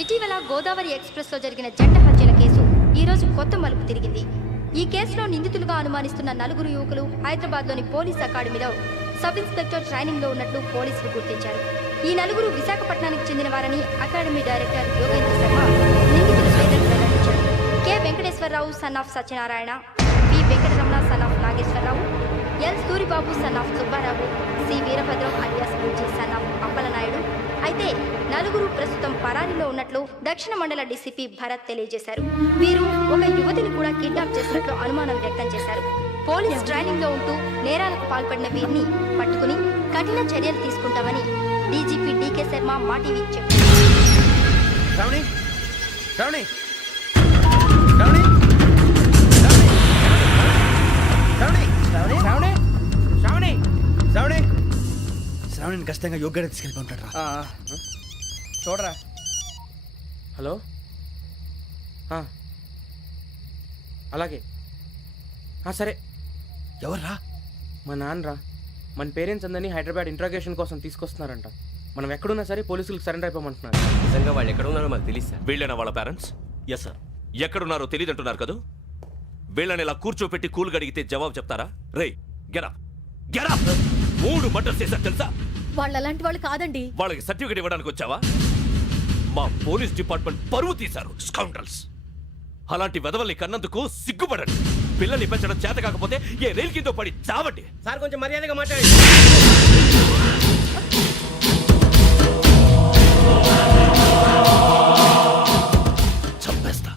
ఇటీవల గోదావరి ఎక్స్ప్రెస్లో జరిగిన జంట హత్యల కేసు ఈరోజు కొత్త మలుపు తిరిగింది. ఈ కేసులో నిందితులుగా అనుమానిస్తున్న 4 యువకులు హైదరాబాద్లోని పోలీస్ అకాడమీలో సబ్ ఇన్స్పెక్టర్ ట్రైనింగ్లో ఉన్నట్లు పోలీసులు గుర్తించారు. ఈ 4 విశాఖపట్నానికి చెందిన వారని అకాడమీ డైరెక్టర్ యోగేంద్ర శర్మ నిందితుల పేర్లను వెల్లడించారు. K Venkateswararao son of Satyanarayana, P Venkataramana son of Nageswararao, L Suribabu son of Subbarao, C Veerabhadram alias Bujji son of Appalanaidu. అయితే 4 ప్రస్తుతం పరారీలో ఉన్నట్లు దక్షిణ మండల డీసీపీ భరత్ తెలియజేశారు. వీరు ఒక యువతిని కూడా కిడ్నాప్ చేసినట్లు అనుమానం వ్యక్తం చేశారు. పోలీస్ ట్రైనింగ్ లో ఉంటూ నేరాలకు పాల్పడిన వీరిని పట్టుకుని కఠిన చర్యలు తీసుకుంటామని డీజీపీ డీకే శర్మ మా టీవీకి చెప్పారు. శ్రావణిని ఖచ్చితంగా యోగ్యత తీసుకెళ్ళి ఉంటాడు. చూడరా. హలో, అలాగే సరే. ఎవర్రా? మా నాన్నరా. మన పేరెంట్స్ అందరినీ హైదరాబాద్ ఇంట్రాగేషన్ కోసం తీసుకొస్తున్నారంట. మనం ఎక్కడున్నా సరే పోలీసులకు సరెండర్ అయిపోమంటున్నారు. నిజంగా వాళ్ళు ఎక్కడ ఉన్నారో మాకు తెలియదు సార్. వీళ్ళైనా వాళ్ళ పేరెంట్స్? Yes sir. ఎక్కడున్నారో తెలియదంటున్నారు కదా. వీళ్ళని ఇలా కూర్చోపెట్టి కూల్ గడిగితే జవాబు చెప్తారా? రే గెటప్ గెటప్. 3 మర్డర్స్ చేశారు తెలుసా? వాళ్ళు అలాంటి వాళ్ళు కాదండి. వాళ్ళకి సర్టిఫికేట్ ఇవ్వడానికి వచ్చావా? మా పోలీస్ డిపార్ట్మెంట్ పరువు తీశారు స్కౌండ్రల్స్. అలాంటి వెధవల్ని కన్నందుకు సిగ్గుపడండి. పిల్లల్ని పెంచడం చేత కాకపోతే ఏ రైలు కింద పడి చావండి. సార్ కొంచెం మర్యాదగా మాట్లాడండి. చంపేస్తా.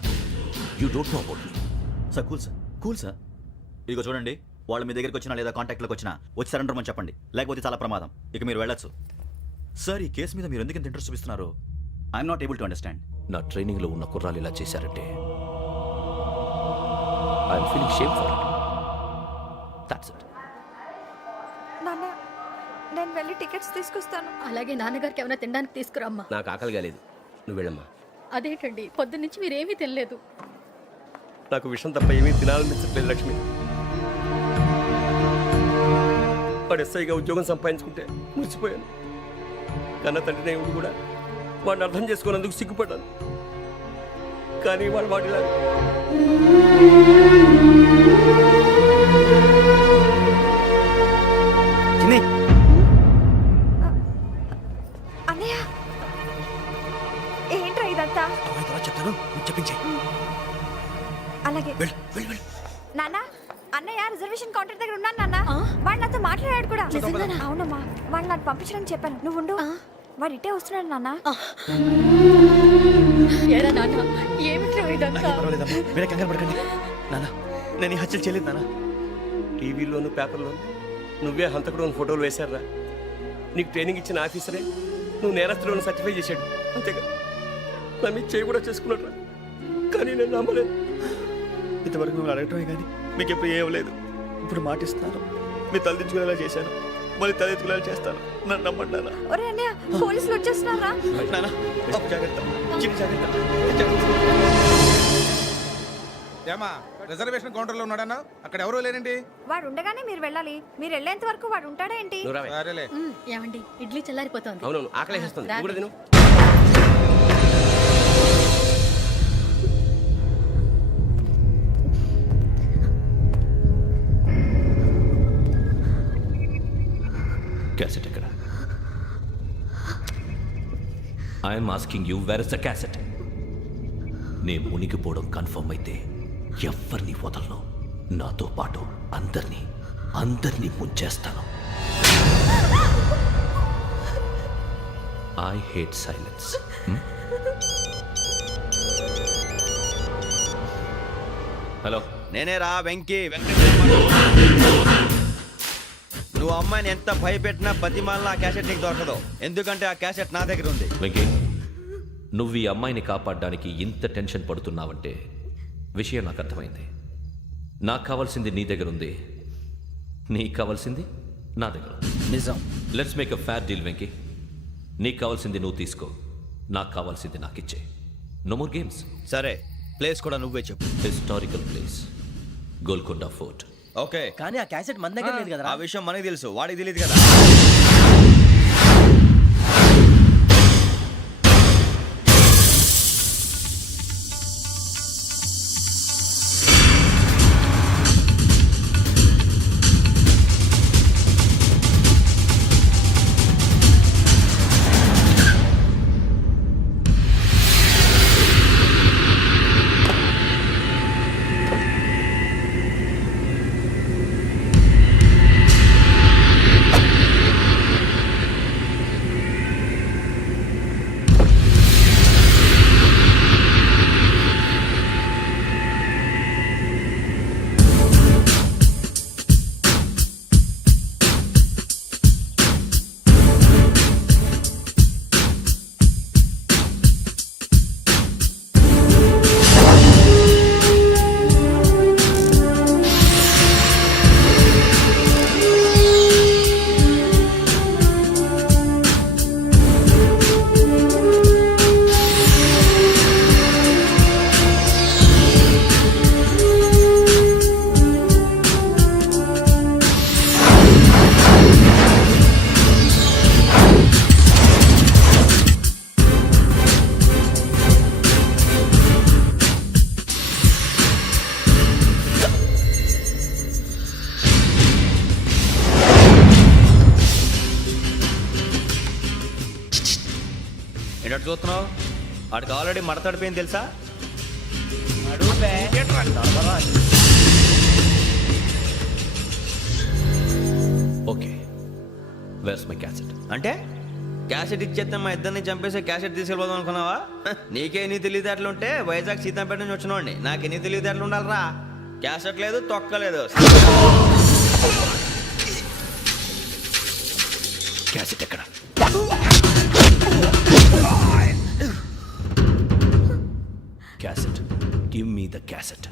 You don't know about me. Sir cool sir. ఇదిగో చూడండి, వాళ్ళు మీ దగ్గరికి వచ్చినా లేదా కాంటాక్ట్లోకి వచ్చినా వచ్చి సరెండర్ అని చెప్పండి, లేకపోతే చాలా ప్రమాదం. ఇక మీరు వెళ్ళొచ్చు. సార్, ఈ కేసు మీద మీరు ఎందుకు ఇంత ఇంట్రెస్ట్ చూపిస్తున్నారు? I'm not able to understand. నా ట్రైనింగ్ లో ఉన్న కుర్రాలు ఇలా చేశారంటే I'm feeling shame for it. That's it. నాన్న, నేను వెళ్ళి టికెట్స్ తీసుకొస్తాను. అలాగే నాన్నగారికి ఏమైనా తినడానికి తీసుకురమ్మా. నాకు ఆకలి కాలేదు, నువ్వు వెళ్ళమ్మా. అదేంటండి, పొద్దున్నుంచి మీరేమీ తినలేదు. నాకు విషయం తప్ప ఏమీ తినాలనిపించట్లేదు లక్ష్మి. వాడు ఎస్ఐగా ఉద్యోగం సంపాదించుకుంటే మురిసిపోయాను. కన్న తండ్రినే ఉండి కూడా వాడిని అర్థం చేసుకున్నందుకు సిగ్గుపడ్డాను. కానీ వాడు వాడిలా అన్నయ్య, ఏంట్రా ఇదంతా? చెప్తాను, చెప్పించే. అలాగే నాన్న. అన్నయ్య రిజర్వేషన్ కౌంటర్ దగ్గర ఉన్నాను నాన్న. వాడు నాతో మాట్లాడాడు కూడా. అవునమ్మా, వాడు నాకు పంపించడానికి చెప్పాను. నువ్వు ఉండు, వాడు ఇట్టే వస్తున్నాడు నాన్న. ఏరా నాన్న, ఏమిట్రా ఇదంతా? మీరే కంగారు పడకండి నాన్న. నేను ఈ హత్యలు చేయలేదు నాన్న. టీవీలోను పేపర్లోను నువ్వే హంతకుడు ఫోటోలు వేశారా? నీకు ట్రైనింగ్ ఇచ్చిన ఆఫీసరే నువ్వు నేరస్తులను సర్టిఫై చేశాడు. అంతేగా నా మీద చేయి కూడా చేసుకున్నాడు. కానీ నేను నమ్మలేదు. ఇంతవరకు మిమ్మల్ని అడగటమే కానీ మీకు ఎప్పుడు ఏం లేదు. ఇప్పుడు మాటిస్తున్నాను, మీ తలదించుకునేలా చేశాను, మళ్ళీ తలెత్తుకునేలా చేస్తాను. నన్ను నమ్మండి నాన్న. ఒరే అన్నయ్య, పోలీసులు వచ్చేస్తున్నారా? నాన్న, జాగ్రత్త, చిన్న జాగ్రత్త. ఏమా, రిజర్వేషన్ కౌంటర్ లో ఉన్నాడన్నా? అక్కడ ఎవరూ లేనండి. వాడు ఉండగానే మీరు వెళ్ళాలి. మీరు వెళ్ళేంత వరకు వాడు ఉంటాడా ఏంటి? సరేలే. ఏమండి, ఇడ్లీ చల్లారిపోతుంది. అవునవును, ఆకలేస్తుంది. నువ్వు కూడా తిను. క్యాసెట్ ఎక్కడ? I'm asking you, where is the cassette? నే మునిగిపోవడం కన్ఫర్మ్ అయితే ఎవ్వరిని వదలను. నాతో పాటు అందరినీ ముంచేస్తాను. I hate silence. హలో, నేనేరా వెంకీ. నువ్వు అమ్మాయిని ఎంత భయపెట్టినా బతిమాలినా ఆ క్యాసెట్ నీకు దొరకదు. ఎందుకంటే ఆ క్యాసెట్ నా దగ్గర ఉంది. వెంకీ, నువ్వు ఈ అమ్మాయిని కాపాడడానికి ఇంత టెన్షన్ పడుతున్నావంటే విషయం నాకు అర్థమైంది. నాకు కావాల్సింది నీ దగ్గర ఉంది, నీకు కావాల్సింది నా దగ్గర. నిజం. Let's make a fair deal Venky. నీకు కావాల్సింది నువ్వు తీసుకో, నాకు కావాల్సింది నాకు ఇచ్చే. No more games. సరే, ప్లేస్ కూడా నువ్వే చెప్పు. Historical place, Golconda fort. Okay, కానీ ఆ క్యాసెట్ మన దగ్గర లేదు కదా. ఆ విషయం మనకి తెలుసు, వాడికి తెలియదు కదా. ఏంటో చూస్తున్నావు? వాడికి ఆల్రెడీ మడతడిపోయింది తెలుసా? Okay, where's my cassette? అంటే క్యాసెట్ ఇచ్చేస్తే మా ఇద్దరిని చంపేసి క్యాసెట్ తీసుకెళ్ళిపోదాం అనుకున్నావా? నీకే ఎన్ని తెలివితేటలు ఉంటే వైజాగ్ సీతంపేట నుంచి వచ్చినోండి. నాకు ఎన్ని తెలివితేటలు ఉండాలిరా? క్యాసెట్ లేదు, తొక్కలేదు. క్యాసెట్ ఎక్కడ? Cassette, give me the cassette.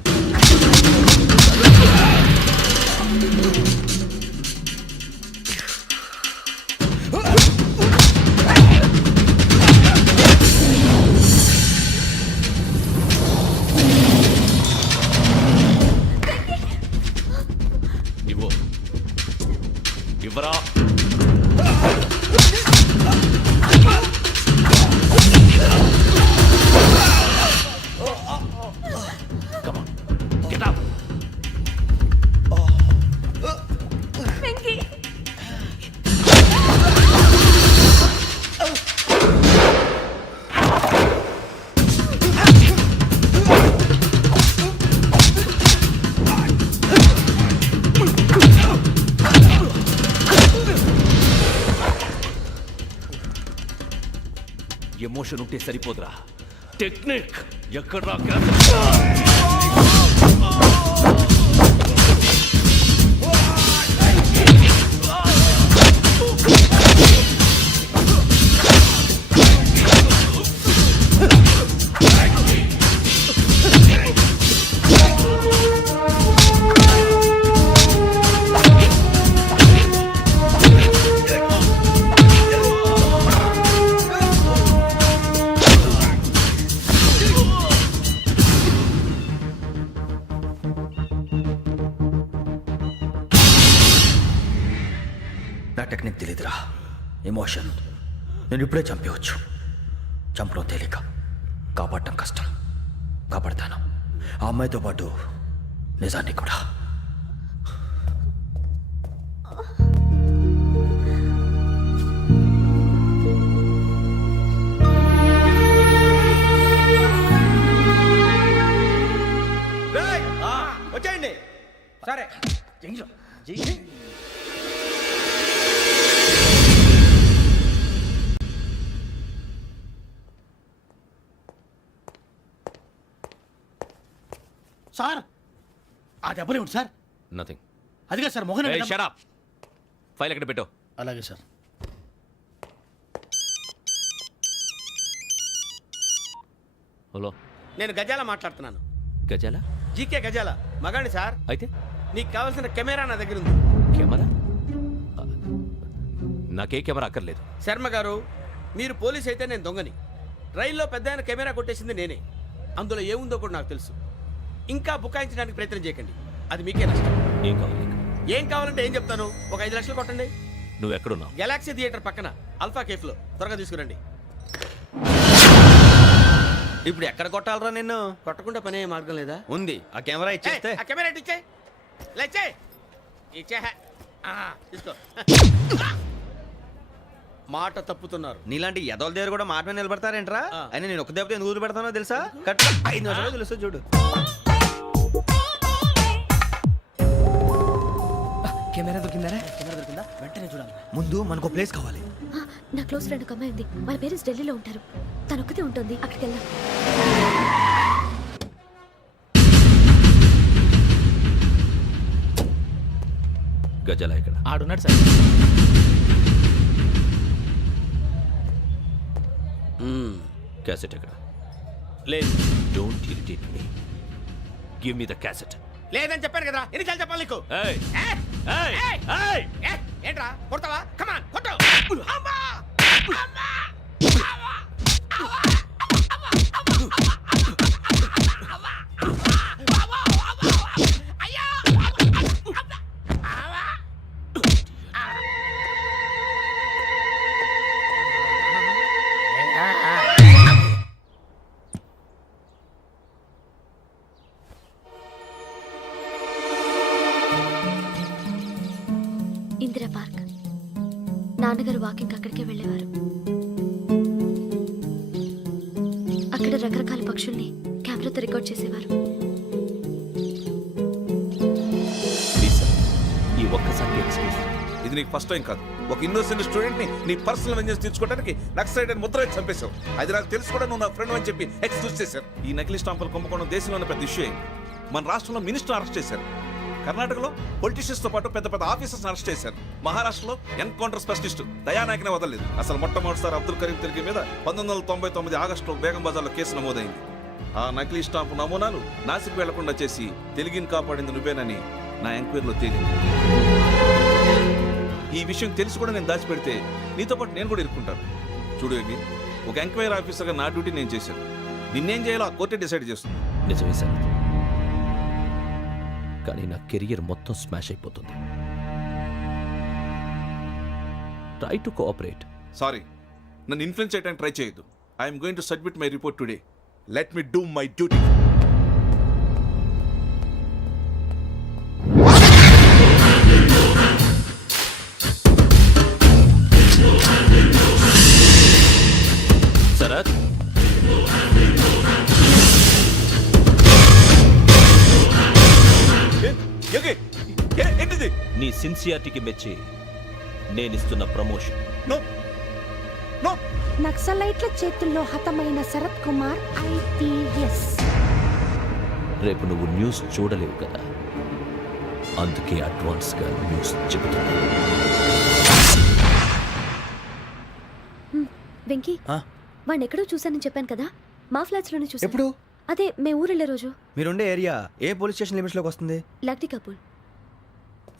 ఇవ్వు, ఇవ్వరా. Come on, get up. Emotion ఉంటే సరిపోదురా, టెక్నిక్ ఎక్కడ? నా టెక్నిక్ తెలీదురా, ఎమోషన్. నేను ఇప్పుడే చంపేవచ్చు. చంపడం తేలిక, కాపాడటం కష్టం. కాపాడతాను, ఆ అమ్మాయితో పాటు నిజాన్ని కూడా. వచ్చేయండి. సరే. సార్ ఆ దెబ్బలు ఏమిటి సార్? నథింగ్. అదిగా సార్ మొహన్ షట్ అప్. ఫైల్ ఎక్కడ పెట్టు? అలాగే సార్. హలో, నేను గజాల మాట్లాడుతున్నాను. గజాల? జీకే గజాల మగాండి సార్. అయితే నీకు కావాల్సిన కెమెరా నా దగ్గర ఉంది. కెమెరా? నాకే కెమెరా అక్కర్లేదు. శర్మ గారు, మీరు పోలీస్ అయితే నేను దొంగని. రైల్లో పెద్ద ఆయన కెమెరా కొట్టేసింది నేనే. అందులో ఏముందో కూడా నాకు తెలుసు. ఇంకా బుకాయించడానికి ప్రయత్నం చేయకండి, అది మీకే నష్టం. ఏం కావాలి నీకు? ఏం కావాలంటే ఏం చెప్తాను. ఒక 5 లక్షలు కొట్టండి. నువ్వు ఎక్కడున్నావు? గెలాక్సీ థియేటర్ పక్కన అల్ఫా కేఫ్లో. త్వరగా తీసుకురండి. ఇప్పుడు ఎక్కడ కొట్టాలరా నిన్ను? కొట్టకుండా పనే మార్గం లేదా? ఉంది. ఆ కెమెరా ఇచ్చేస్తే. ఆ కెమెరా ఇచ్చే లేచే ఇచ్చే. తీసుకో. మాట తప్పుతున్నారు. నీలాంటి ఎదల దగ్గర కూడా మాట మీద నిలబడతారేంట్రా? ఆ. అయినా నేను ఒక దెబ్బతో ఎందుకు పెడతానో తెలుసా? కట్ 5 నిమిషాలు తెలుసు చూడు. కెమెరా దొరికిందా? వెంటనే చూడాలి. ముందు మనకు ప్లేస్ కావాలి. నా క్లోజ్ ఫ్రెండ్ ఒక అమ్మాయి ఉంది. వాళ్ళ పేరెంట్స్ ఢిల్లీలో ఉంటారు. తను ఒక్కతే ఉంటుంది. అక్కడికి వెళ్దాం. గజాల ఇక్కడ? ఆడున్నాడు సార్. క్యాసెట్ ఎక్కడ? లేదు. Don't irritate me. Give me the cassette. లేదని చెప్పాను కదా, ఎన్నిసార్లు చెప్పాలి నీకు? ఏయ్ ఏయ్! ఏయ్ ఏయ్! ఏయ్! ఏయ్! ఏంట్రా కొడతావా? కమాన్ కొట్టు. అమ్మా! అమ్మా! ఇందిరా పార్క్. నాన్నగారు వాకింగ్ అక్కడికే వెళ్ళేవారు. ఇక్కడ రకరకాల పక్షుల్ని కెమెరాతో రికార్డ్ చేసేవారు. ప్లీజ్ సార్, ఈ ఒక్కసారి ఎక్స్క్యూజ్. ఇది నీకు ఫస్ట్ టైం కాదు. ఒక ఇన్నోసెంట్ స్టూడెంట్ ని నీ పర్సనల్ వెంజెన్స్ తీర్చుకోవడానికి నక్సలైట్ అని ముద్ర వేసి చంపేశావు. అది నాకు తెలుసు కూడా నువ్వు నా ఫ్రెండ్ అని చెప్పి ఎక్స్క్యూజ్ చేశారు. ఈ నకిలీ స్టాంపులు కుంభకోణం దేశంలోనే పెద్ద ఇష్యూ అయింది. మన రాష్ట్రంలో మినిస్టర్ అరెస్ట్ చేశారు. కర్ణాటకలో పొలిటీషియన్స్ తో పాటు పెద్ద పెద్ద ఆఫీసర్స్ అరెస్ట్ చేశారు. మహారాష్ట్రలో ఎన్కౌంటర్ స్పెషలిస్ట్ దయానాయకనే వదలలేదు. అసలు మొట్టమొదటిసారి అబ్దుల్ కరీం తిరిగి మీద 1999 ఆగస్టులో బేగం బజార్లో కేసు నమోదైంది. ఆ నకిలీ స్టాంపు నమూనాలు నాసిక్ వెళ్లకుండా చేసి తెలుగుని కాపాడింది నువ్వేనని నా ఎంక్వైరీలో తేలింది. ఈ విషయం తెలిసి కూడా నేను దాచిపెడితే నీతో పాటు నేను కూడా ఇరుక్కుంటాను. చూడు యోగి, ఒక ఎంక్వైరీ ఆఫీసర్గా నా డ్యూటీ నేను చేశాను. నిన్నేం చేయాలో ఆ కోర్టే డిసైడ్ చేస్తుంది. నిజమే సార్, కానీ నా కెరియర్ మొత్తం స్మాష్ అయిపోతుంది. Try to cooperate. సారీ, నన్ను ఇన్ఫ్లుయెన్స్ చేయడానికి ట్రై చేయొద్దు. I'm going to submit my report today. Let me do my duty. Sarath, ఏంటిది? నీ సిన్సియారిటీకి మెచ్చి నేనిస్తున్న ప్రమోషన్. No no. నక్సలైట్ల చేతుల్లో హతమైన శరత్ కుమార్ IPS. రేపు నువ్వు న్యూస్ చూడలేవు కదా, అందుకే అడ్వాన్స్గా న్యూస్ చెబుతున్నా. వెంకీ, వాడిని ఎక్కడో చూశానని చెప్పాను కదా, మా ఫ్లాట్స్ లోనే చూసాను. ఎప్పుడు? అదే మేము ఊరెళ్ళే రోజు. మీరుండే ఏరియా ఏ పోలీస్ స్టేషన్ లిమిట్స్లోకి వస్తుంది? లక్టీ కపూల్.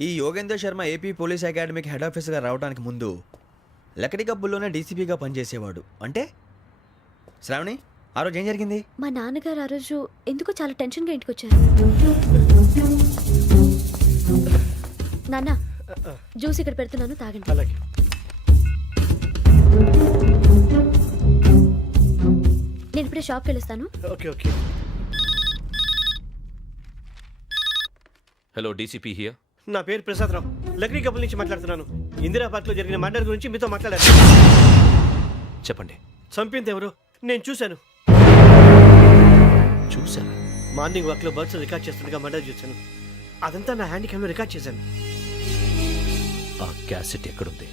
ఈ యోగేందర్ శర్మ ఏపీ పోలీస్ అకాడమీకి హెడ్ ఆఫీసర్గా రావడానికి ముందు లకడి కబ్బుల్లోనే డీసీపీగా పనిచేసేవాడు. అంటే శ్రావణి, ఆ రోజు ఏం జరిగింది? మా నాన్నగారు ఆ రోజు ఎందుకో చాలా టెన్షన్గా ఇంటికి వచ్చారు. నాన్న, జ్యూస్ ఇక్కడ పెడుతున్నాను, తాగండి. అలాగే. నేను ఇప్పుడే షాప్కి వెళ్ళొస్తాను. Okay okay. Hello, DCP here. నా పేరు ప్రసాదరావు, లక్రీ కపుల్ నుంచి మాట్లాడుతున్నాను. ఇందిరా పార్క్లో జరిగిన మర్డర్ గురించి మీతో మాట్లాడారు. చెప్పండి. చంపింది ఎవరు? నేను చూశాను. చూశాను. మార్నింగ్ వాక్లో బర్డ్స్ రికార్డ్ చేస్తుండగా మర్డర్ చూశాను. అదంతా నా హ్యాండ్ క్యామ్లో రికార్డ్ చేశాను. ఆ క్యాసెట్ ఎక్కడుంది?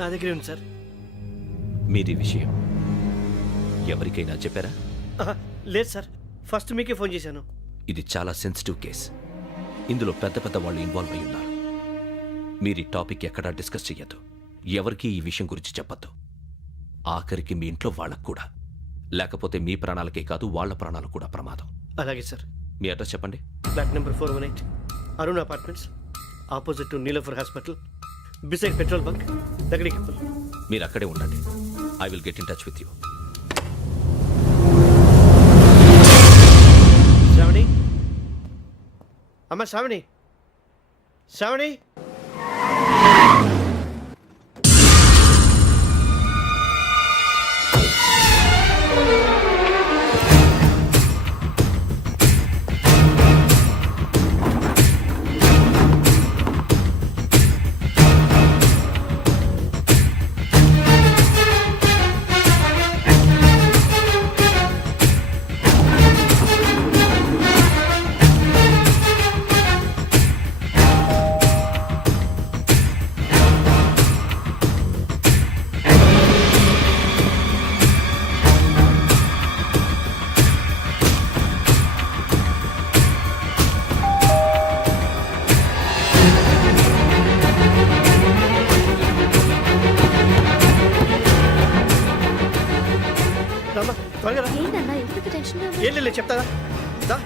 నా దగ్గరే ఉంది సార్. మీరు ఈ విషయం ఎవరికైనా చెప్పారా? లేదు సార్, ఫస్ట్ మీకే ఫోన్ చేశాను. ఇది చాలా సెన్సిటివ్ కేస్. ఇందులో పెద్ద పెద్ద వాళ్ళు ఇన్వాల్వ్ అయి ఉన్నారు. మీరు ఈ టాపిక్ ఎక్కడా డిస్కస్ చెయ్యొద్దు. ఎవరికి ఈ విషయం గురించి చెప్పొద్దు. ఆఖరికి మీ ఇంట్లో వాళ్ళకు కూడా. లేకపోతే మీ ప్రాణాలకే కాదు, వాళ్ళ ప్రాణాలు కూడా ప్రమాదం. అలాగే సార్. మీ అడ్రస్ చెప్పండి. Flat number 418, Arun apartments, opposite to Nilofer hospital, beside petrol bunk, దగ్గర కపుల్. మీరు అక్కడే ఉండండి. I will get in touch with you. Shravani, అమ్మ శ్రావణి, శ్రావణి. త్వరగా రా. ఏంటన్నా ఎందుకు టెన్షన్? ఏం లేదు, చెప్తారా? దా.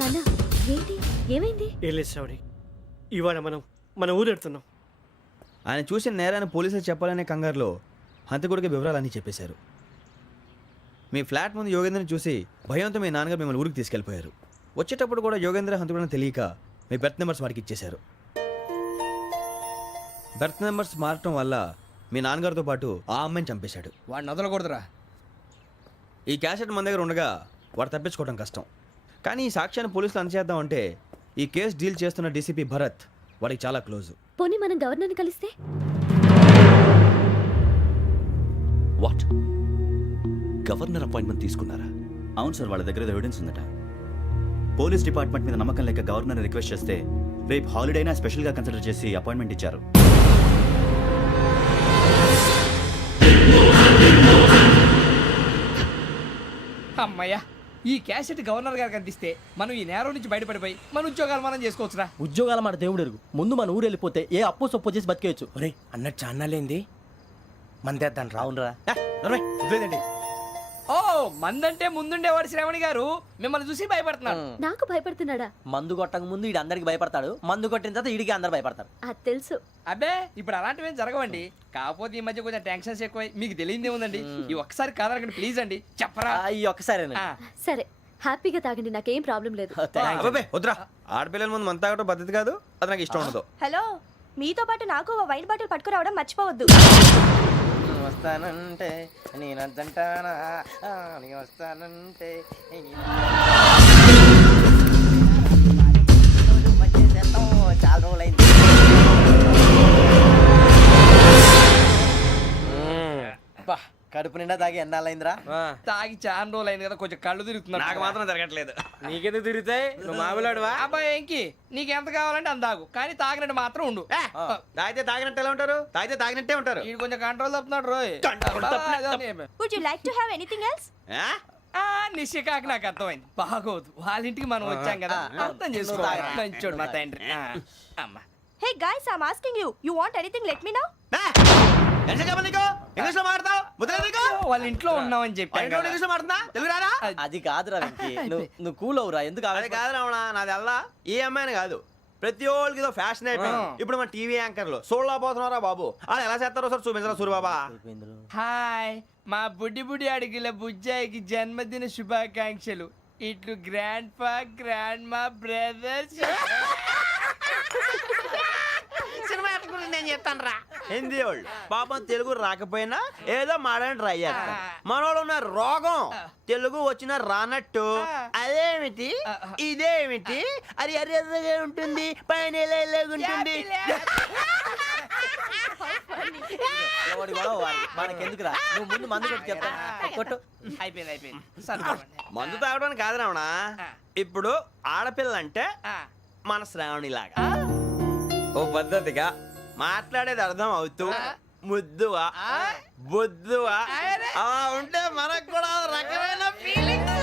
నాన్న, ఏంటి, ఏమైంది? ఏం లేదు శ్రావణి, ఇవాళ మనం మన ఊరెడుతున్నాం. ఆయన చూసిన నేరాన్ని పోలీసులు చెప్పాలనే కంగారులో హంతకుడికి వివరాలన్నీ చెప్పేశారు. మీ ఫ్లాట్ ముందు యోగేంద్రని చూసి భయంతో మీ నాన్నగారు మిమ్మల్ని ఊరికి తీసుకెళ్ళిపోయారు. వచ్చేటప్పుడు కూడా యోగేంద్ర హంతకుడని తెలియక మీ బెర్త్ నెంబర్స్ వాడికి ఇచ్చేశారు. బెర్త్ నెంబర్స్ మారటం వల్ల మీ నాన్నగారితో పాటు ఆ అమ్మాయిని చంపేశాడు. వాడిని వదలకూడదురా. ఈ క్యాసెట్ మన దగ్గర ఉండగా వాడు తప్పించుకోవడం కష్టం. కానీ ఈ సాక్ష్యాన్ని పోలీసులు అందజేద్దామంటే ఈ కేసు డీల్ చేస్తున్న డీసీపీ భరత్ వాడికి చాలా క్లోజు. పోనీ మనం గవర్నర్ని కలిస్తే? వాట్? గవర్నర్ అపాయింట్మెంట్ తీసుకున్నారా? అవును సార్, వాళ్ళ దగ్గర ఎవిడెన్స్ ఉందట. పోలీస్ డిపార్ట్మెంట్ మీద నమ్మకం లేక గవర్నర్ రిక్వెస్ట్ చేస్తే రేపు హాలిడేనా స్పెషల్గా కన్సిడర్ చేసి అపాయింట్మెంట్ ఇచ్చారు. అమ్మయ్యా, ఈ క్యాసెట్ గవర్నర్ గారికి అందిస్తే మనం ఈ నేరం నుంచి బయటపడిపోయి మన ఉద్యోగాలు మనం చేసుకోవచ్చురా. ఉద్యోగాల మాట దేవుడు ఎరుగు. ముందు మన ఊరు వెళ్ళిపోతే ఏ అప్పు సొప్పు చేసి బతికేయచ్చు. ఒరే అన్నట్టు చాన్నాలేంది మందేద్దాను రా. అవునరా. వదిలేదండి. ఓ మందంటే ముందుండేవాడు శ్రావణి గారు మిమ్మల్ని చూసి భయపడుతున్నాడు. నాకు భయపడుతున్నాడా? మందు కొట్టక ముందు ఈడు అందరికి భయపడతాడు, మందు కొట్టిన తర్వాత ఈడికి అందరు భయపడతారు. అది తెలుసు. అబ్బే ఇప్పుడు అలాంటివి ఏం జరగవండి. కాకపోతే ఈ మధ్య కొంచెం టెన్షన్స్ ఎక్కువై మీకు తెలియదే ఉందండి. ఈ ఒక్కసారి కాదనకండి ప్లీజ్ అండి, చెప్పరా. ఈ ఒక్కసారి సరే హ్యాపీగా తాగండి, నాకేం ప్రాబ్లం లేదు. అబ్బాబే వద్దురా, ఆడపిల్లల ముందు మంత తాగడం పద్ధతి కాదు, అది నాకు ఇష్టం ఉండదు. హలో, మీతో పాటు నాకు ఓ వైన్ బాటిల్ పట్టుకురావడం మర్చిపోవద్దు. వస్తానంటే నేనంటానా, వస్తానంటే చాలా రోజులైంది. కడుపు నిండా తాగి ఎన్నాళ్ళైందిరా? తాగి చాలా రోజులు అయింది కదా, కొంచెం కళ్ళు తిరుగుతున్నాడు. నాకు మాత్రం జరగట్లేదు. నీకెందుకు తిరుగుతాయి? నువ్వు మామూలుడువా? అబ్బాయి ఏంకి నీకు ఎంత కావాలంటే అంత తాగు, కానీ తాగినట్టు మాత్రం ఉండు. తాగితే తాగినట్టు ఎలా ఉంటారు? తాగితే తాగినట్టే ఉంటారు. వీడు కొంచెం కంట్రోల్ తప్పుతున్నాడు రోయ్. Would you like to have anything else? నిశ్చికాకి నాకు అర్థమైంది. బాగోదు, వాళ్ళ ఇంటికి మనం వచ్చాం కదా, అర్థం చేసుకోవాలి. మంచోడు మా తండ్రి. అమ్మా hey guys, I am asking you, you want anything let me know. English లో మాట్లాడతావు? వాళ్ళ ఇంట్లో ఉన్నామని చెప్పాను. ఇంగ్లీష్ లో మాట్లాడుతున్నా? తెలుగు రాదా? అది కాదురా వెంకీ, నువ్వు కూల్ అవురా. ఎందుకు అది కాదు రావణా, నాది అల్లా ఏ అమ్మాయిని కాదు, ప్రతి ఒళ్ళకి ఏదో ఫ్యాషన్ అయిపోయింది. ఇప్పుడు మన టీవీ యాంకర్లు సోళ్ళ పోతున్నారా బాబు, వాళ్ళు ఎలా చేస్తారో సార్ చూపించరా సూరిబాబా. హాయ్, మా బుడ్డి బుడి అడిగిల బుజ్జాయికి జన్మదిన శుభాకాంక్షలు. ఇట్లు గ్రాండ్ ఫా గ్రాండ్ మా బ్రదర్స్. నేను చెప్తాను రా. హిందీ వాళ్ళు పాపం తెలుగు రాకపోయినా ఏదో మాడని ట్రై చేస్తారు. మనోళ్ళు ఉన్న రోగం తెలుగు వచ్చిన రానట్టు అదేమిటి ఇదేమిటి అది అరిగా ఉంటుంది, పైన ఉంటుంది. మనకెందుకురా, నువ్వు ముందు మందు కొట్టి చెప్తా. కొట్టు. అయిపోయింది. మందు తాగడానికి కాదు రావణ, ఇప్పుడు ఆడపిల్ల అంటే మన శ్రావణి లాగా ఓ పద్ధతిగా మాట్లాడేది అర్థం అవుతూ ముద్దువా బొద్దువా అలా ఉంటే మనకు కూడా రకమైన ఫీలింగ్స్.